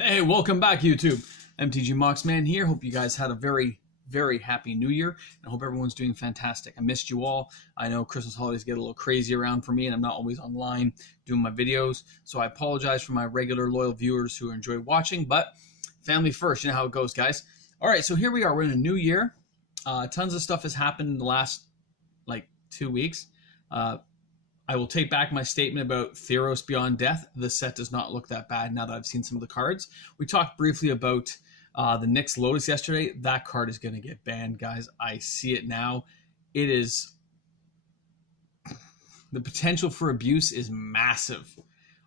Hey, welcome back, YouTube. MTG Moxman here. Hope you guys had a very, very happy New Year, and I hope everyone's doing fantastic. I missed you all. I know Christmas holidays get a little crazy around for me, and I'm not always online doing my videos, so I apologize for my regular loyal viewers who enjoy watching, but family first. You know how it goes, guys. All right, so here we are. We're in a new year. Tons of stuff has happened in the last, 2 weeks. I will take back my statement about Theros Beyond Death. The set does not look that bad now that I've seen some of the cards. We talked briefly about the Nyx Lotus yesterday. That card is going to get banned, guys. I see it now. It is... The potential for abuse is massive.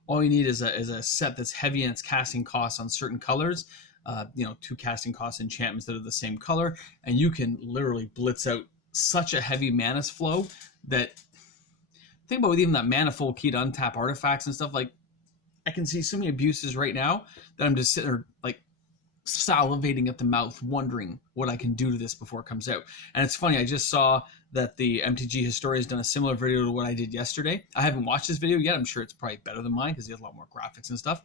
All you need is a set that's heavy in its casting costs on certain colors. 2 casting cost enchantments that are the same color. And you can literally blitz out such a heavy mana flow that... Think about with even that manifold key to untap artifacts and stuff, I can see so many abuses right now that I'm just sitting there salivating at the mouth wondering what I can do to this before it comes out. And it's funny, I just saw that the MTG historian has done a similar video to what I did yesterday. I haven't watched this video yet. I'm sure it's probably better than mine because he has a lot more graphics and stuff.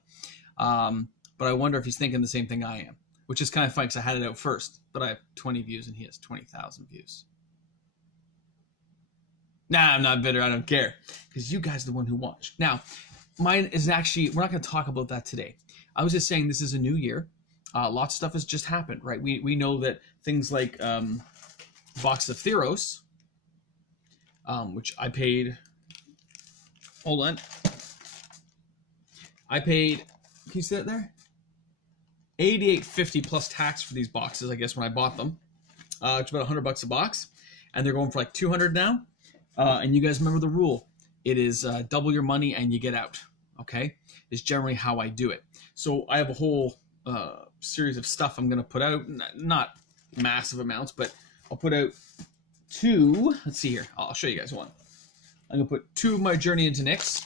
But I wonder if he's thinking the same thing I am, which is kind of funny because I had it out first, but I have 20 views and he has 20,000 views. Nah, I'm not bitter. I don't care. Because you guys are the one who watch. Now, mine is actually... We're not going to talk about that today. I was just saying this is a new year. Lots of stuff has just happened, right? We know that things like Box of Theros, which I paid... Hold on. I paid... Can you see that there? $88.50 plus tax for these boxes, I guess, when I bought them. It's about $100 a box. And they're going for like $200 now. And you guys remember the rule. It is double your money and you get out, okay? Is generally how I do it. So I have a whole series of stuff I'm going to put out. Not massive amounts, but I'll put out 2. Let's see here. I'll show you guys one. I'm going to put 2 of my Journey into Nyx.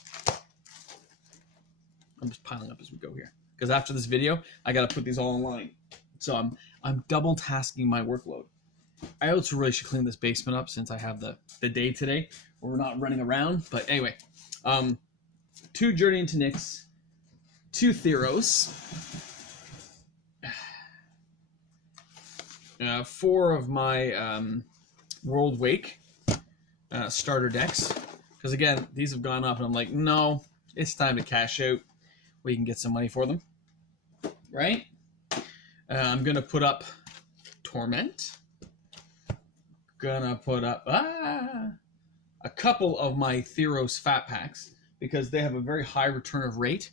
I'm just piling up as we go here. Because after this video, I got to put these all online. So I'm double tasking my workload. I also really should clean this basement up since I have the day today where we're not running around. But anyway, 2 Journey into Nyx, 2 Theros, 4 of my World Wake starter decks. Because again, these have gone up and I'm like, no, it's time to cash out. We can get some money for them. Right? I'm going to put up Torment. Gonna put up a couple of my Theros fat packs because they have a very high return of rate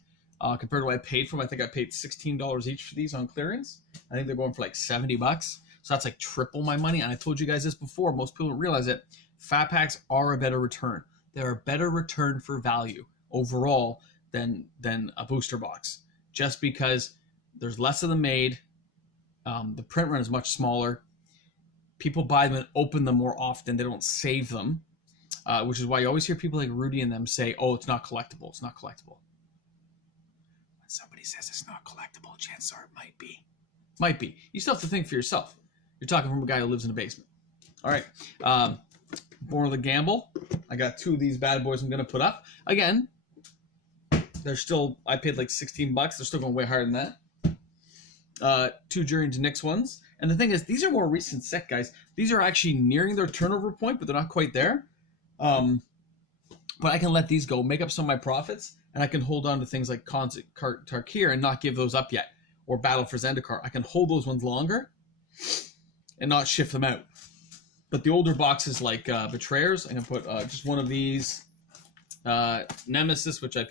compared to what I paid for them. I think I paid $16 each for these on clearance. I think they're going for like $70. So that's like triple my money. And I told you guys this before. Most people don't realize it. Fat packs are a better return. They're a better return for value overall than a booster box. Just because there's less of them made. The print run is much smaller. People buy them and open them more often. They don't save them, which is why you always hear people like Rudy and them say, oh, it's not collectible. It's not collectible. When somebody says it's not collectible, chances are it might be. Might be. You still have to think for yourself. You're talking from a guy who lives in a basement. All right. Born with a Gamble. I got 2 of these bad boys I'm going to put up. Again, they're still, I paid like $16. They're still going way higher than that. 2 Journey into Nyx ones. And the thing is, these are more recent set, guys. These are actually nearing their turnover point, but they're not quite there. But I can let these go, make up some of my profits, and I can hold on to things like Tarkir and not give those up yet. Or Battle for Zendikar. I can hold those ones longer and not shift them out. But the older boxes like Betrayers, I can put just one of these. Nemesis, which I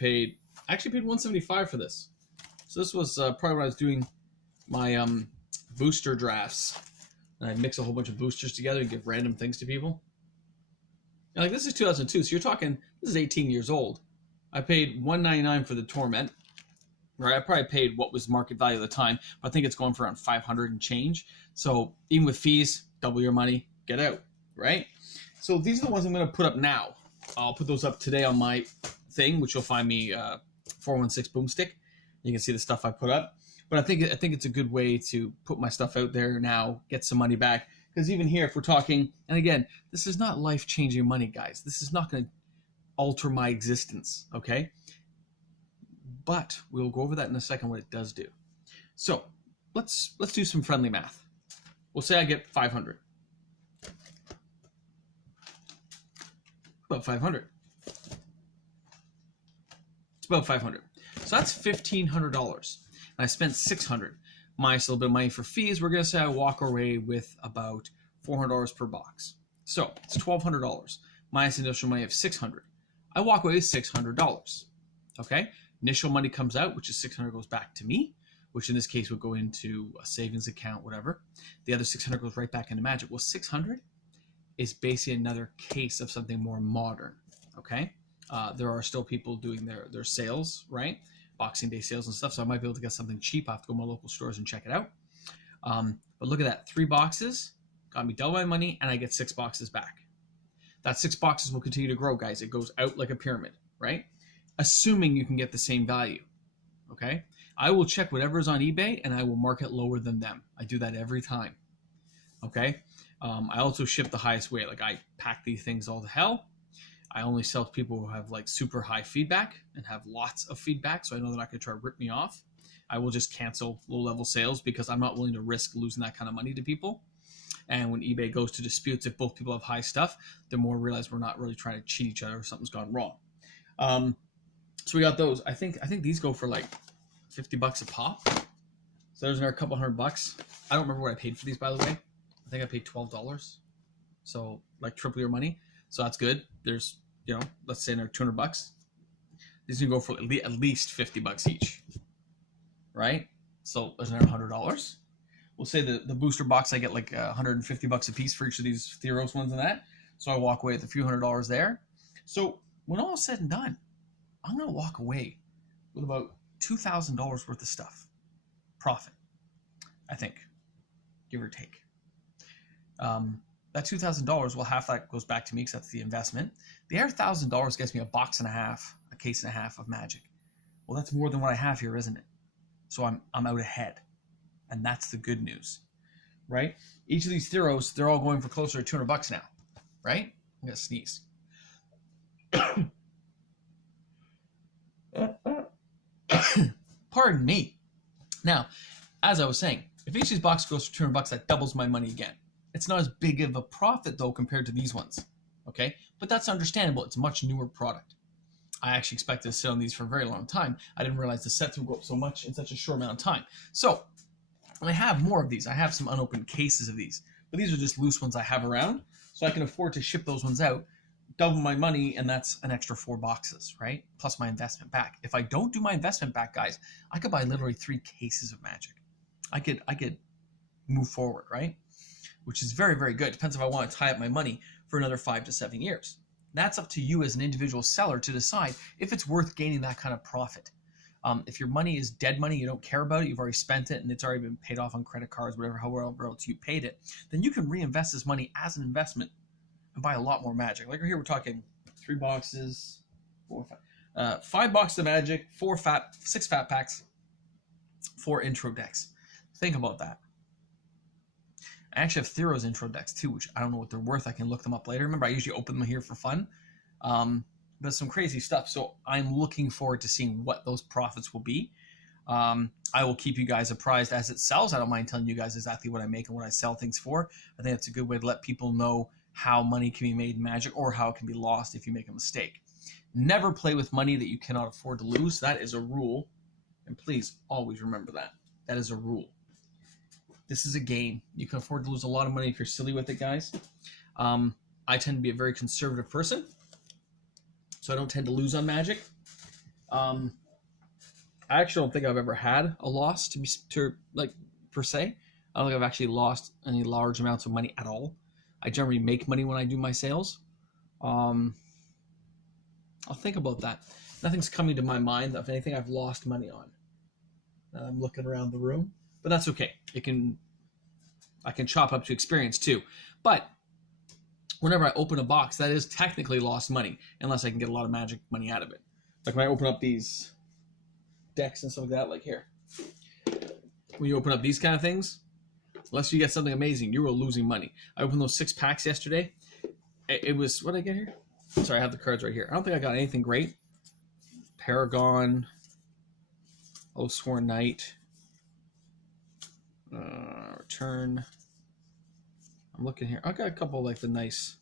actually paid $175 for this. So this was probably when I was doing my... booster drafts, and I mix a whole bunch of boosters together and give random things to people. And like this is 2002, so you're talking this is 18 years old. I paid $199 for the Torment. Right, I probably paid what was market value at the time, but I think it's going for around 500 and change. So even with fees, double your money, get out. Right. So these are the ones I'm going to put up now. I'll put those up today on my thing, which you'll find me 416 Boomstick. You can see the stuff I put up. But I think it's a good way to put my stuff out there now, get some money back. Because even here, if we're talking, and again, this is not life-changing money, guys. This is not going to alter my existence, okay? But we'll go over that in a second, what it does do. So let's do some friendly math. We'll say I get 500. About 500. It's about 500. So that's $1,500. And I spent 600. Minus a little bit of money for fees. We're gonna say I walk away with about $400 per box. So it's $1,200 minus initial money of 600. I walk away with $600. Okay. Initial money comes out, which is 600 goes back to me, which in this case would go into a savings account, whatever. The other 600 goes right back into Magic. Well, 600 is basically another case of something more modern. Okay. There are still people doing their sales, right? Boxing Day sales and stuff. So I might be able to get something cheap. I have to go to my local stores and check it out. But look at that. 3 boxes got me double my money, and I get 6 boxes back. That 6 boxes will continue to grow, guys. It goes out like a pyramid, right? Assuming you can get the same value. Okay. I will check whatever is on eBay and I will mark it lower than them. I do that every time. Okay. I also ship the highest weight. Like I pack these things all to hell. I only sell to people who have like super high feedback and have lots of feedback. So I know they're not going to try to rip me off. I will just cancel low level sales because I'm not willing to risk losing that kind of money to people. And when eBay goes to disputes, if both people have high stuff, the more realize we're not really trying to cheat each other or something's gone wrong. So we got those. I think these go for like $50 a pop. So there's another couple $100. I don't remember what I paid for these, by the way. I think I paid $12. So like triple your money. So that's good. There's, let's say another $200. These can go for at least $50 each, right? So there's another $100. We'll say the booster box, I get like $150 a piece for each of these Theros ones and that. So I walk away with a few $100 there. So when all is said and done, I'm going to walk away with about $2,000 worth of stuff. Profit, I think, give or take. That $2,000, well, half that goes back to me because that's the investment. The other $1,000 gets me a box and a half, a case and a half of Magic. Well, that's more than what I have here, isn't it? So I'm out ahead. And that's the good news, right? Each of these Theros, they're all going for closer to $200 now, right? I'm going to sneeze. Pardon me. Now, as I was saying, if each of these boxes goes for $200, that doubles my money again. It's not as big of a profit, though, compared to these ones, okay? But that's understandable. It's a much newer product. I actually expected to sit on these for a very long time. I didn't realize the sets would go up so much in such a short amount of time. So I have more of these. I have some unopened cases of these, but these are just loose ones I have around, so I can afford to ship those ones out, double my money, and that's an extra 4 boxes, right? Plus my investment back. If I don't do my investment back, guys, I could buy literally 3 cases of Magic. I could move forward, right? Which is very, very good. Depends if I want to tie up my money for another 5 to 7 years. That's up to you as an individual seller to decide if it's worth gaining that kind of profit. If your money is dead money, you don't care about it, you've already spent it, and it's already been paid off on credit cards, whatever, however else you paid it, then you can reinvest this money as an investment and buy a lot more Magic. Like right here, we're talking 3 boxes, 4, 5, 5 boxes of Magic, 6 fat packs, 4 intro decks. Think about that. I actually have Theros intro decks too, which I don't know what they're worth. I can look them up later. Remember, I usually open them here for fun. But some crazy stuff. So I'm looking forward to seeing what those profits will be. I will keep you guys apprised as it sells. I don't mind telling you guys exactly what I make and what I sell things for. I think it's a good way to let people know how money can be made in Magic or how it can be lost if you make a mistake. Never play with money that you cannot afford to lose. That is a rule. And please always remember that. That is a rule. This is a game. You can afford to lose a lot of money if you're silly with it, guys. I tend to be a very conservative person, so I don't tend to lose on Magic. I actually don't think I've ever had a loss per se. I don't think I've actually lost any large amounts of money at all. I generally make money when I do my sales. I'll think about that. Nothing's coming to my mind of anything I've lost money on. I'm looking around the room. But that's okay. I can chop up to experience too. But whenever I open a box, that is technically lost money, unless I can get a lot of Magic money out of it. Like when I open up these decks and stuff like that, like here. When you open up these kind of things, unless you get something amazing, you are losing money. I opened those 6 packs yesterday. It was, what did I get here? Sorry, I have the cards right here. I don't think I got anything great. Paragon, Oathsworn Knight, Return. I'm looking here. I've got a couple like the nice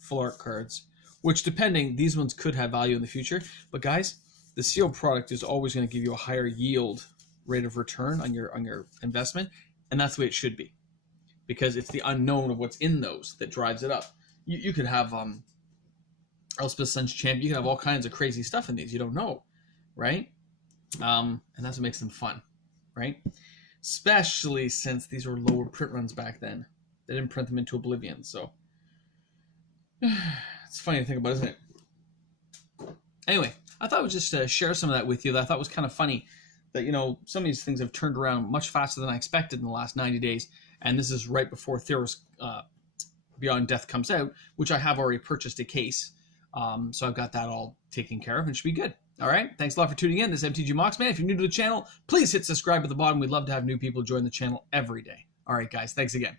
full art cards, which depending, these ones could have value in the future. But guys, the sealed product is always going to give you a higher yield rate of return on your investment, and that's the way it should be, because it's the unknown of what's in those that drives it up. You could have Elspeth Sun's Champ. You could have all kinds of crazy stuff in these. You don't know, right? And that's what makes them fun, right? Especially since these were lower print runs back then. They didn't print them into oblivion, so it's funny to think about, isn't it? Anyway, I thought I would just share some of that with you. That I thought was kind of funny that, you know, some of these things have turned around much faster than I expected in the last 90 days. And this is right before Theros Beyond Death comes out, which I have already purchased a case. So I've got that all taken care of and should be good. All right. Thanks a lot for tuning in. This is MTG Moxman. If you're new to the channel, please hit subscribe at the bottom. We'd love to have new people join the channel every day. All right, guys. Thanks again.